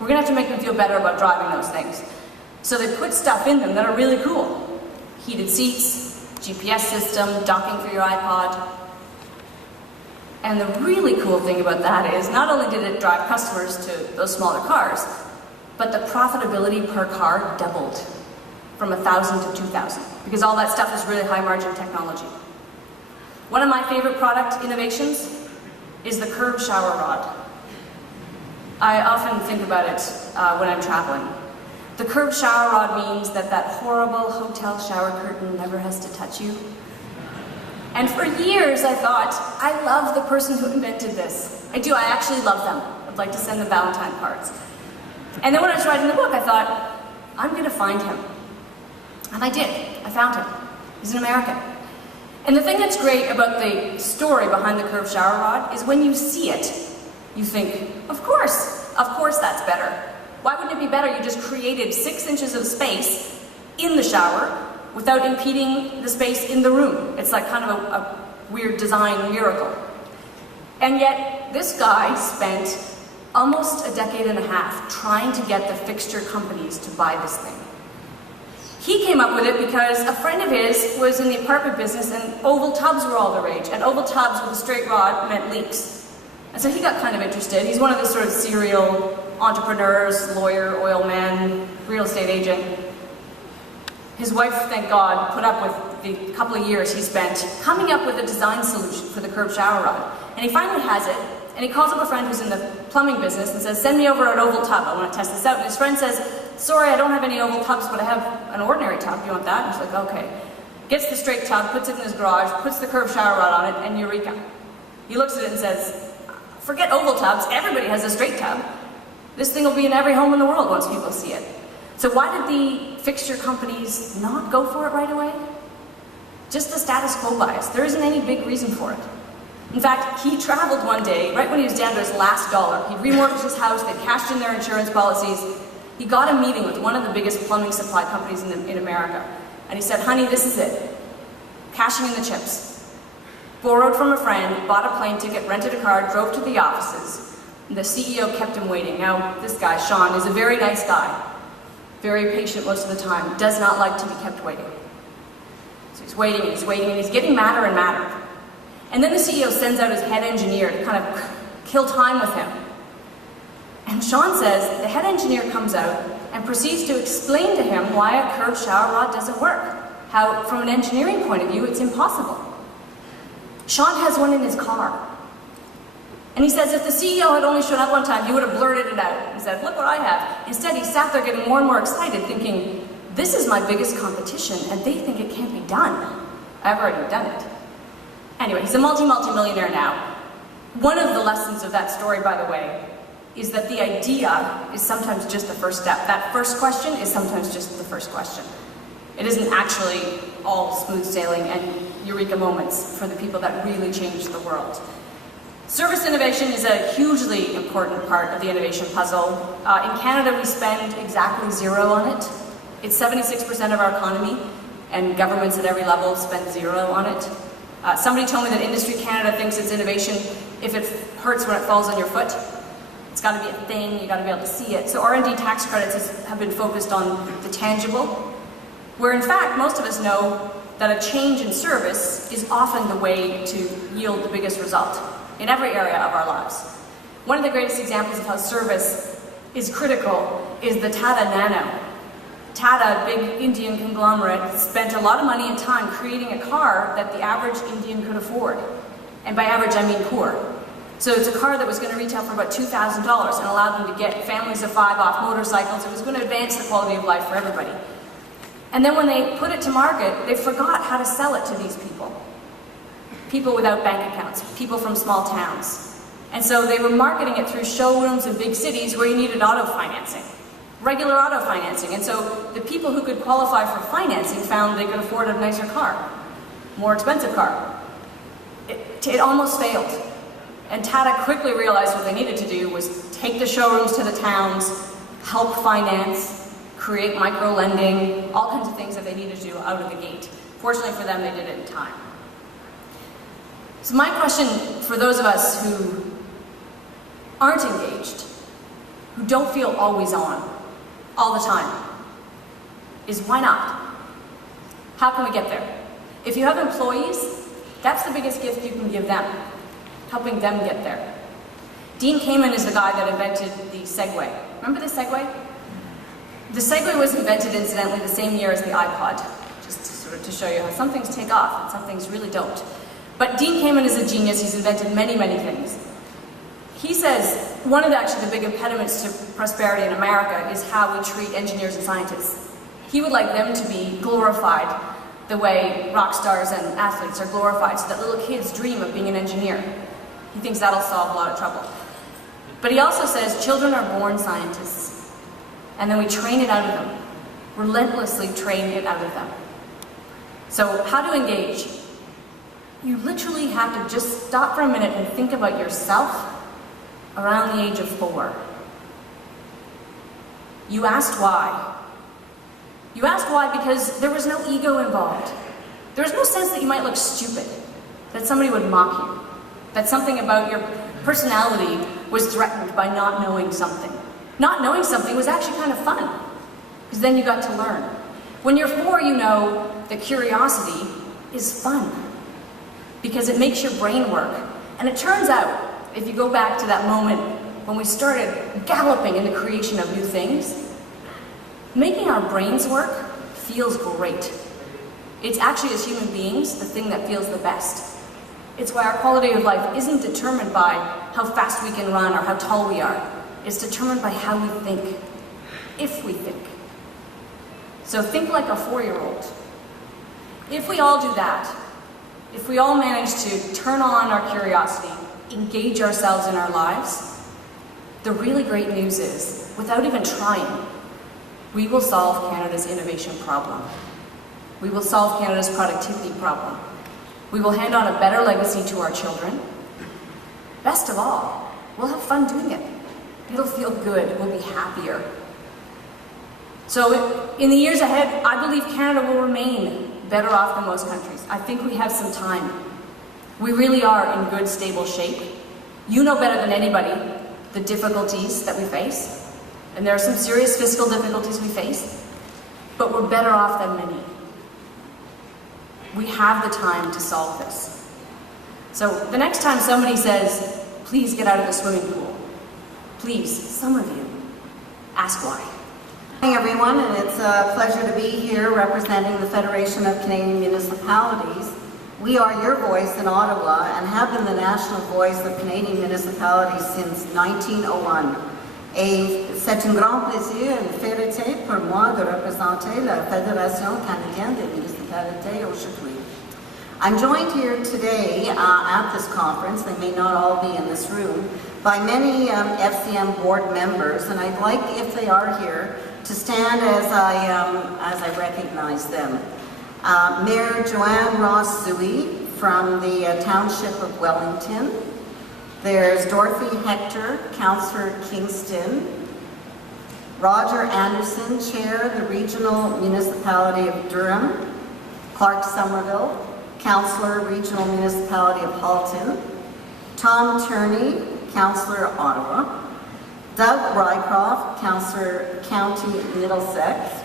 We're going to have to make them feel better about driving those things. So they put stuff in them that are really cool. Heated seats, GPS system, docking for your iPod. And the really cool thing about that is not only did it drive customers to those smaller cars, but the profitability per car doubled from 1,000 to 2,000 because all that stuff is really high margin technology. One of my favorite product innovations is the curved shower rod. I often think about it when I'm traveling. The curved shower rod means that that horrible hotel shower curtain never has to touch you. And for years I thought, I love the person who invented this. I do, I actually love them. I'd like to send them Valentine cards. And then when I was writing the book, I thought, I'm going to find him. And I did. I found him. He's an American. And the thing that's great about the story behind the curved shower rod is when you see it, you think, of course that's better. Why wouldn't it be better? You just created 6 inches of space in the shower without impeding the space in the room. It's like kind of a weird design miracle. And yet, this guy spent almost a decade and a half trying to get the fixture companies to buy this thing. He came up with it because a friend of his was in the apartment business and oval tubs were all the rage. And oval tubs with a straight rod meant leaks. And so he got kind of interested. He's one of the sort of serial entrepreneurs, lawyer, oil man, real estate agent. His wife, thank God, put up with the couple of years he spent coming up with a design solution for the curved shower rod. And he finally has it, and he calls up a friend who's in the plumbing business and says, send me over an oval tub, I want to test this out. And his friend says, sorry, I don't have any oval tubs, but I have an ordinary tub, you want that? And he's like, okay. Gets the straight tub, puts it in his garage, puts the curved shower rod on it, and eureka. He looks at it and says, forget oval tubs, everybody has a straight tub. This thing will be in every home in the world once people see it. So why did the fixture companies not go for it right away? Just the status quo bias. There isn't any big reason for it. In fact, he traveled one day, right when he was down to his last dollar. He'd remortgaged his house, they cashed in their insurance policies. He got a meeting with one of the biggest plumbing supply companies in America. And he said, honey, this is it. Cashing in the chips. Borrowed from a friend, bought a plane ticket, rented a car, drove to the offices. And the CEO kept him waiting. Now, this guy, Sean, is a very nice guy. Very patient most of the time. Does not like to be kept waiting. So he's waiting and he's waiting and he's getting madder and madder. And then the CEO sends out his head engineer to kind of kill time with him. And Sean says the head engineer comes out and proceeds to explain to him why a curved shower rod doesn't work. How, from an engineering point of view, it's impossible. Sean has one in his car. And he says if the CEO had only shown up on time, he would have blurted it out. He said, look what I have. Instead, he sat there getting more and more excited, thinking, this is my biggest competition, and they think it can't be done. I've already done it. Anyway, he's a multi-millionaire now. One of the lessons of that story, by the way, is that the idea is sometimes just the first step. That first question is sometimes just the first question. It isn't actually all smooth sailing and eureka moments for the people that really change the world. Service innovation is a hugely important part of the innovation puzzle. In Canada, we spend exactly 0 on it. It's 76% of our economy, and governments at every level spend 0 on it. Somebody told me that Industry Canada thinks it's innovation if it hurts when it falls on your foot. It's got to be a thing, you got to be able to see it. So R&D tax credits have been focused on the tangible, where in fact most of us know that a change in service is often the way to yield the biggest result in every area of our lives. One of the greatest examples of how service is critical is the Tata Nano. Tata, big Indian conglomerate, spent a lot of money and time creating a car that the average Indian could afford. And by average, I mean poor. So it's a car that was going to retail for about $2,000 and allow them to get families of 5 off motorcycles. It was going to advance the quality of life for everybody. And then when they put it to market, they forgot how to sell it to these people. People without bank accounts, people from small towns. And so they were marketing it through showrooms in big cities where you needed auto financing, regular auto financing. And so the people who could qualify for financing found they could afford a nicer car, more expensive car. It almost failed. And Tata quickly realized what they needed to do was take the showrooms to the towns, help finance, create micro-lending, all kinds of things that they needed to do out of the gate. Fortunately for them, they did it in time. So my question for those of us who aren't engaged, who don't feel always on, all the time, is why not? How can we get there? If you have employees, that's the biggest gift you can give them, helping them get there. Dean Kamen is the guy that invented the Segway. Remember the Segway? The Segway was invented, incidentally, the same year as the iPod, just to show you how some things take off and some things really don't. But Dean Kamen is a genius. He's invented many, many things. He says one of the big impediments to prosperity in America is how we treat engineers and scientists. He would like them to be glorified the way rock stars and athletes are glorified, so that little kids dream of being an engineer. He thinks that'll solve a lot of trouble. But he also says children are born scientists, and then we train it out of them, relentlessly train it out of them. So how to engage? You literally have to just stop for a minute and think about yourself around the age of 4. You asked why. You asked why because there was no ego involved. There was no sense that you might look stupid, that somebody would mock you, that something about your personality was threatened by not knowing something. Not knowing something was actually kind of fun, because then you got to learn. When you're 4, you know that curiosity is fun, because it makes your brain work. And it turns out, if you go back to that moment when we started galloping in the creation of new things, making our brains work feels great. It's actually, as human beings, the thing that feels the best. It's why our quality of life isn't determined by how fast we can run or how tall we are. It's determined by how we think, if we think. So think like a 4-year-old. If we all do that, if we all manage to turn on our curiosity, engage ourselves in our lives, the really great news is, without even trying, we will solve Canada's innovation problem. We will solve Canada's productivity problem. We will hand on a better legacy to our children. Best of all, we'll have fun doing it. It'll feel good, we'll be happier. So in the years ahead, I believe Canada will remain better off than most countries. I think we have some time. We really are in good, stable shape. You know better than anybody the difficulties that we face, and there are some serious fiscal difficulties we face, but we're better off than many. We have the time to solve this. So the next time somebody says, please get out of the swimming pool, please, some of you, ask why. Good morning, everyone, and it's a pleasure to be here representing the Federation of Canadian Municipalities. We are your voice in Ottawa and have been the national voice of Canadian municipalities since 1901. Et c'est un grand plaisir et une fierté pour moi de représenter la Fédération canadienne des municipalités aujourd'hui. I'm joined here today at this conference, they may not all be in this room, by many FCM board members, and I'd like, if they are here, to stand as I recognize them. Mayor Joanne Ross-Zooey from the Township of Wellington. There's Dorothy Hector, Councillor Kingston. Roger Anderson, Chair of the Regional Municipality of Durham. Clark Somerville, Councillor, Regional Municipality of Halton. Tom Turney, Councillor, Ottawa. Doug Rycroft, Councillor, County Middlesex.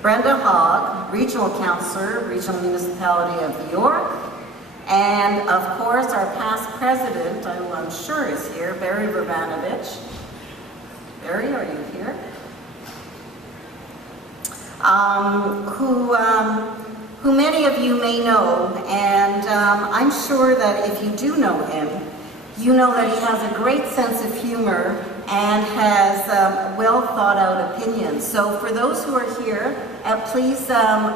Brenda Hogg, Regional Councillor, Regional Municipality of York. And of course, our past president, who I'm sure is here, Barry Verbanovich. Barry, are you here? Who many of you may know, and I'm sure that if you do know him, you know that he has a great sense of humor and has well thought out opinions. So for those who are here, please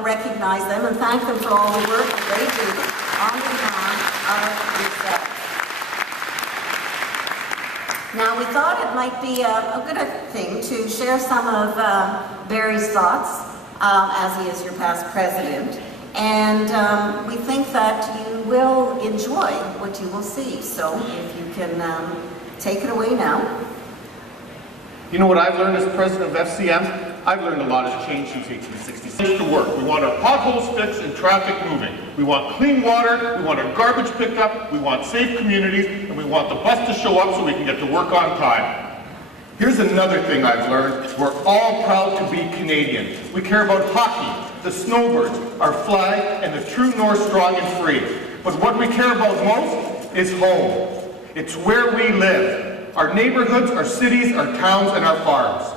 recognize them and thank them for all the work that they do on behalf of the Now we thought it might be a good thing to share some of Barry's thoughts as he is your past president. And we think that you will enjoy what you will see. So if you can take it away now. You know what I've learned as president of FCM? I've learned a lot has changed since 1866 to work. We want our potholes fixed and traffic moving. We want clean water, we want our garbage picked up, we want safe communities, and we want the bus to show up so we can get to work on time. Here's another thing I've learned. We're all proud to be Canadian. We care about hockey, the snowbirds, our flag, and the true north strong and free. But what we care about most is home. It's where we live. Our neighborhoods, our cities, our towns, and our farms.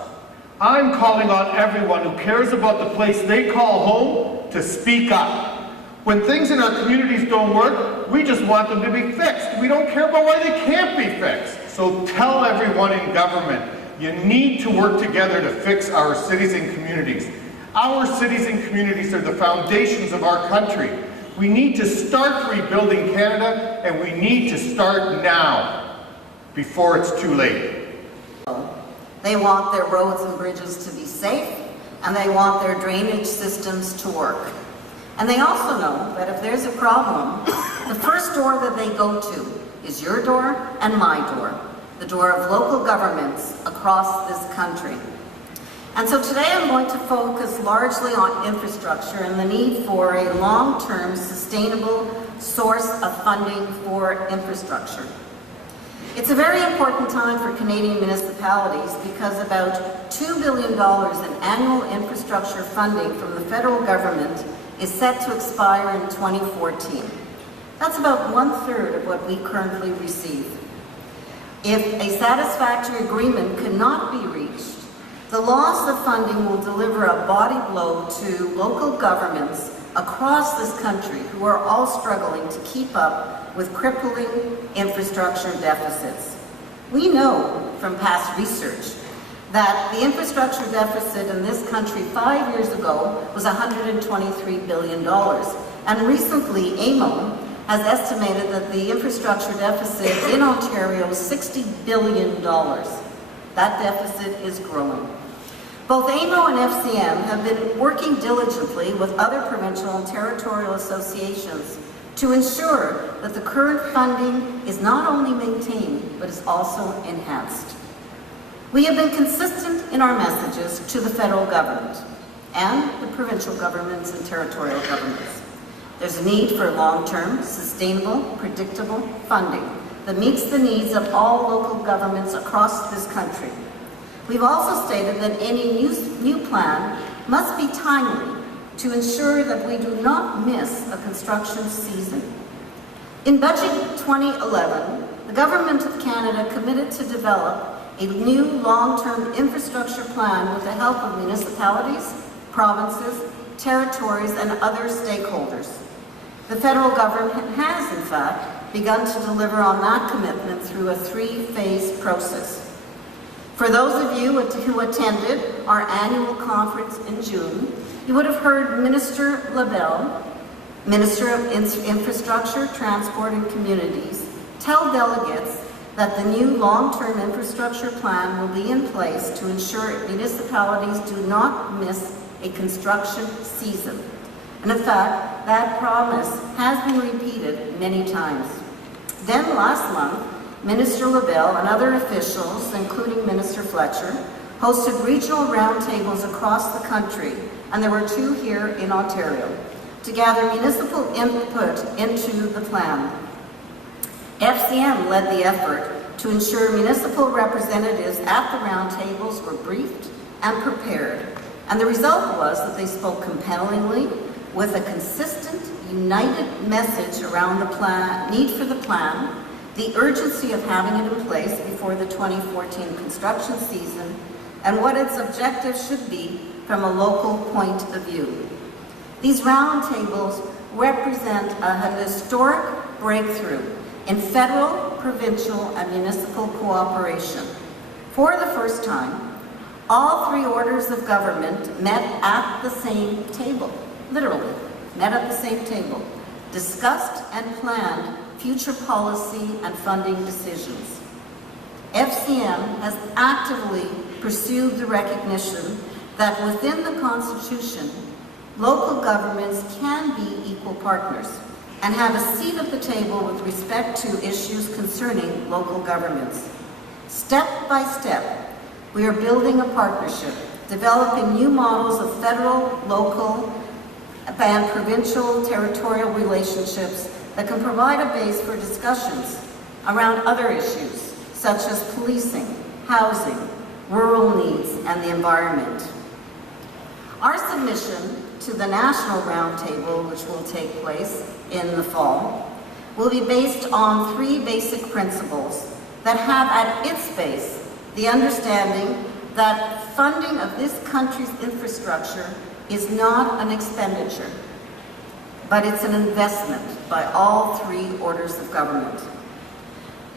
I'm calling on everyone who cares about the place they call home to speak up. When things in our communities don't work, we just want them to be fixed. We don't care about why they can't be fixed. So tell everyone in government, you need to work together to fix our cities and communities. Our cities and communities are the foundations of our country. We need to start rebuilding Canada, and we need to start now, before it's too late. They want their roads and bridges to be safe, and they want their drainage systems to work. And they also know that if there's a problem, the first door that they go to is your door and my door, the door of local governments across this country. And so today I'm going to focus largely on infrastructure and the need for a long-term sustainable source of funding for infrastructure. It's a very important time for Canadian municipalities because about $2 billion in annual infrastructure funding from the federal government is set to expire in 2014. That's about 1/3 of what we currently receive. If a satisfactory agreement cannot be reached, the loss of funding will deliver a body blow to local governments across this country who are all struggling to keep up with crippling infrastructure deficits. We know from past research that the infrastructure deficit in this country 5 years ago was $123 billion. And recently, AMO has estimated that the infrastructure deficit in Ontario is $60 billion. That deficit is growing. Both AMO and FCM have been working diligently with other provincial and territorial associations to ensure that the current funding is not only maintained, but is also enhanced. We have been consistent in our messages to the federal government and the provincial governments and territorial governments. There's a need for long-term, sustainable, predictable funding that meets the needs of all local governments across this country. We've also stated that any new plan must be timely to ensure that we do not miss a construction season. In Budget 2011, the Government of Canada committed to develop a new long-term infrastructure plan with the help of municipalities, provinces, territories, and other stakeholders. The federal government has, in fact, begun to deliver on that commitment through a three-phase process. For those of you who attended our annual conference in June, you would have heard Minister LaBelle, Minister of Infrastructure, Transport and Communities, tell delegates that the new long-term infrastructure plan will be in place to ensure municipalities do not miss a construction season. And in fact, that promise has been repeated many times. Then last month, Minister LaBelle and other officials, including Minister Fletcher, hosted regional roundtables across the country, and there were 2 here in Ontario, to gather municipal input into the plan. FCM led the effort to ensure municipal representatives at the roundtables were briefed and prepared, and the result was that they spoke compellingly with a consistent, united message around the plan, need for the plan, the urgency of having it in place before the 2014 construction season, and what its objectives should be from a local point of view. These roundtables represent a historic breakthrough in federal, provincial, and municipal cooperation. For the first time, all 3 orders of government met at the same table, literally, met at the same table, discussed and planned future policy and funding decisions. FCM has actively pursued the recognition that within the Constitution, local governments can be equal partners and have a seat at the table with respect to issues concerning local governments. Step by step, we are building a partnership, developing new models of federal, local, and provincial territorial relationships that can provide a base for discussions around other issues, such as policing, housing, rural needs, and the environment. Our submission to the National Roundtable, which will take place in the fall, will be based on 3 basic principles that have at its base the understanding that funding of this country's infrastructure is not an expenditure, but it's an investment by all 3 orders of government.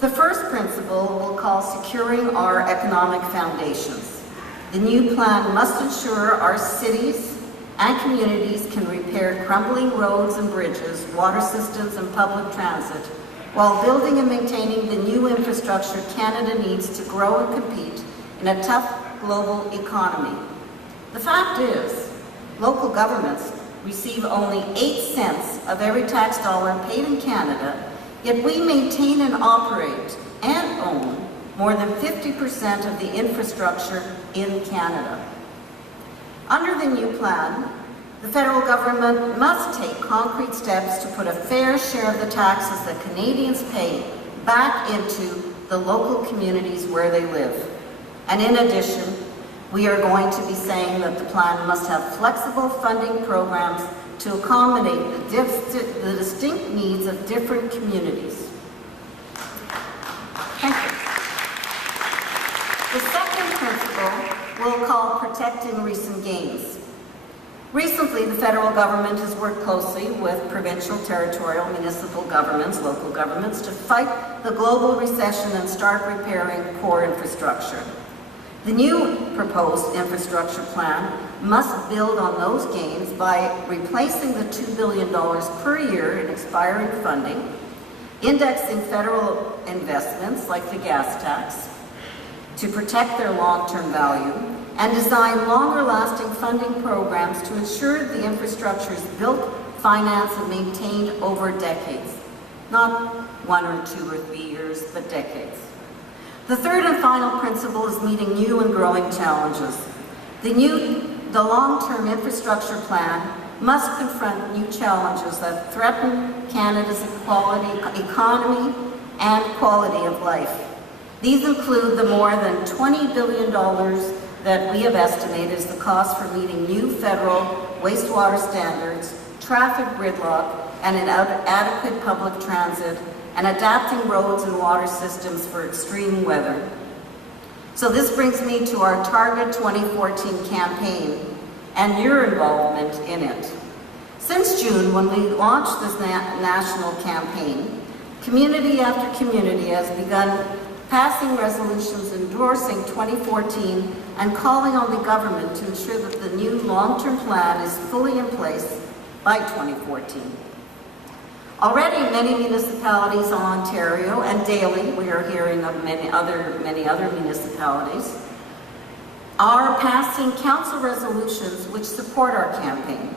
The first principle we'll call securing our economic foundations. The new plan must ensure our cities and communities can repair crumbling roads and bridges, water systems, and public transit, while building and maintaining the new infrastructure Canada needs to grow and compete in a tough global economy. The fact is, local governments receive only 8 cents of every tax dollar paid in Canada, yet we maintain and operate and own more than 50% of the infrastructure in Canada. Under the new plan, the federal government must take concrete steps to put a fair share of the taxes that Canadians pay back into the local communities where they live. And in addition, we are going to be saying that the plan must have flexible funding programs to accommodate the distinct needs of different communities. Thank you. The second principle we'll call protecting recent gains. Recently, the federal government has worked closely with provincial, territorial, municipal governments, local governments, to fight the global recession and start repairing core infrastructure. The new proposed infrastructure plan must build on those gains by replacing the $2 billion per year in expiring funding, indexing federal investments like the gas tax to protect their long-term value, and design longer-lasting funding programs to ensure the infrastructure is built, financed, and maintained over decades. Not 1 or 2 or 3 years, but decades. The third and final principle is meeting new and growing challenges. The long-term infrastructure plan must confront new challenges that threaten Canada's economy and quality of life. These include the more than $20 billion that we have estimated as the cost for meeting new federal wastewater standards, traffic gridlock, and adequate public transit, and adapting roads and water systems for extreme weather. So this brings me to our Target 2014 campaign and your involvement in it. Since June, when we launched this national campaign, community after community has begun passing resolutions endorsing 2014 and calling on the government to ensure that the new long-term plan is fully in place by 2014. Already many municipalities in Ontario, and daily we are hearing of many other municipalities, are passing council resolutions which support our campaign.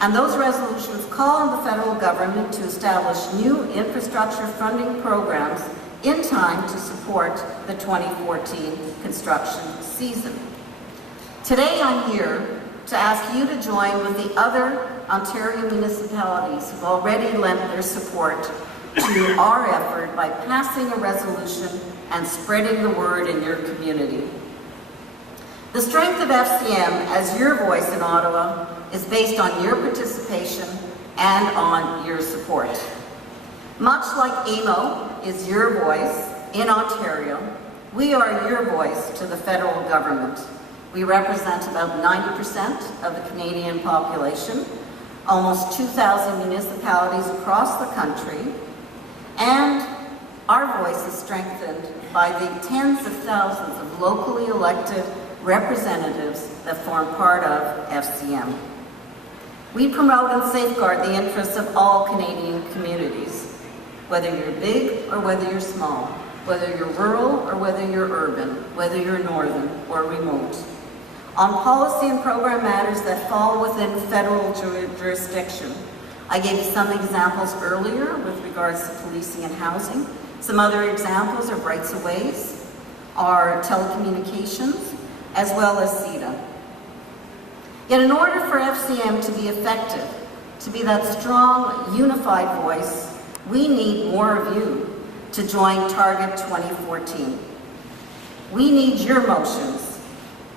And those resolutions call on the federal government to establish new infrastructure funding programs in time to support the 2014 construction season. Today I'm here to ask you to join with the other Ontario municipalities who've already lent their support to our effort by passing a resolution and spreading the word in your community. The strength of FCM as your voice in Ottawa is based on your participation and on your support. Much like AMO is your voice in Ontario, we are your voice to the federal government. We represent about 90% of the Canadian population, almost 2,000 municipalities across the country, and our voice is strengthened by the tens of thousands of locally elected representatives that form part of FCM. We promote and safeguard the interests of all Canadian communities, whether you're big or whether you're small, whether you're rural or whether you're urban, whether you're northern or remote. On policy and program matters that fall within federal jurisdiction. I gave you some examples earlier with regards to policing and housing. Some other examples are rights of ways, are telecommunications, as well as CETA. Yet in order for FCM to be effective, to be that strong, unified voice, we need more of you to join Target 2014. We need your motions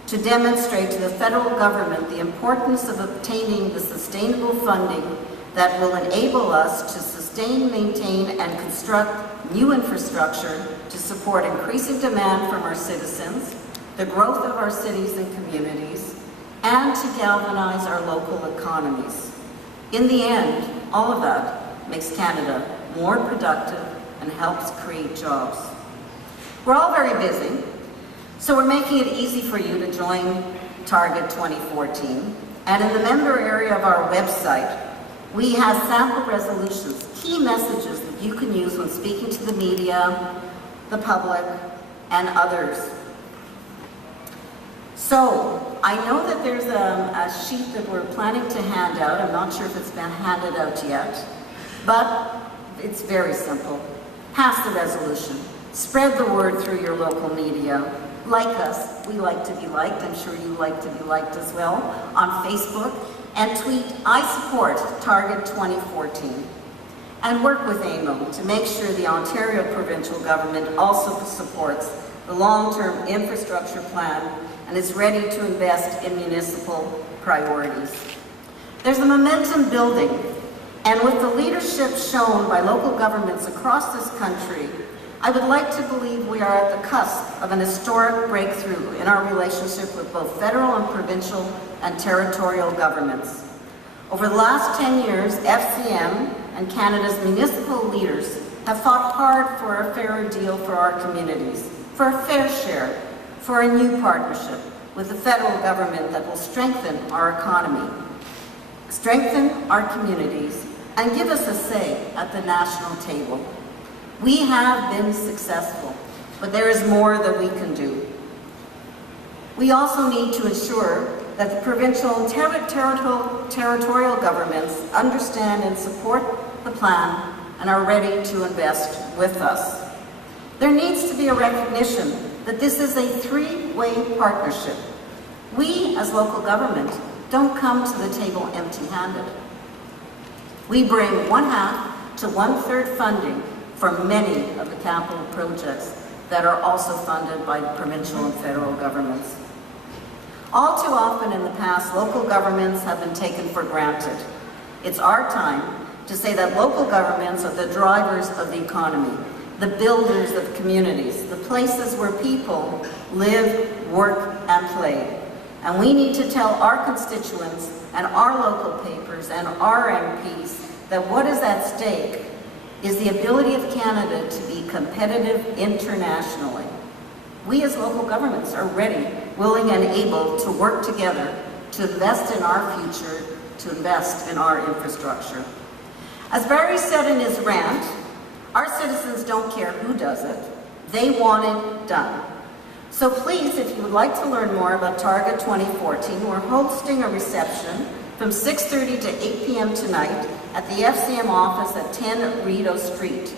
to demonstrate to the federal government the importance of obtaining the sustainable funding that will enable us to sustain, maintain, and construct new infrastructure to support increasing demand from our citizens, the growth of our cities and communities, and to galvanize our local economies. In the end, all of that makes Canada more productive and helps create jobs. We're all very busy, so we're making it easy for you to join Target 2014. And in the member area of our website, we have sample resolutions, key messages that you can use when speaking to the media, the public, and others. So, I know that there's a sheet that we're planning to hand out. I'm not sure if it's been handed out yet, but it's very simple. Pass the resolution. Spread the word through your local media. Like us. We like to be liked. I'm sure you like to be liked as well. On Facebook. And tweet, I support Target 2014. And work with AMO to make sure the Ontario provincial government also supports the long-term infrastructure plan and is ready to invest in municipal priorities. There's a momentum building, and with the leadership shown by local governments across this country, I would like to believe we are at the cusp of an historic breakthrough in our relationship with both federal and provincial and territorial governments. Over the last 10 years, FCM and Canada's municipal leaders have fought hard for a fairer deal for our communities, for a fair share, for a new partnership with the federal government that will strengthen our economy, strengthen our communities, and give us a say at the national table. We have been successful, but there is more that we can do. We also need to ensure that the provincial and territorial governments understand and support the plan and are ready to invest with us. There needs to be a recognition that this is a three-way partnership. We, as local government, don't come to the table empty-handed. We bring 1/2 to 1/3 funding for many of the capital projects that are also funded by provincial and federal governments. All too often in the past, local governments have been taken for granted. It's our time to say that local governments are the drivers of the economy, the builders of communities, the places where people live, work, and play. And we need to tell our constituents and our local papers and our MPs that what is at stake is the ability of Canada to be competitive internationally. We as local governments are ready, willing, and able to work together to invest in our future, to invest in our infrastructure. As Barry said in his rant, our citizens don't care who does it. They want it done. So please, if you would like to learn more about Target 2014, we're hosting a reception from 6:30 to 8 p.m. tonight at the FCM office at 10 Rideau Street.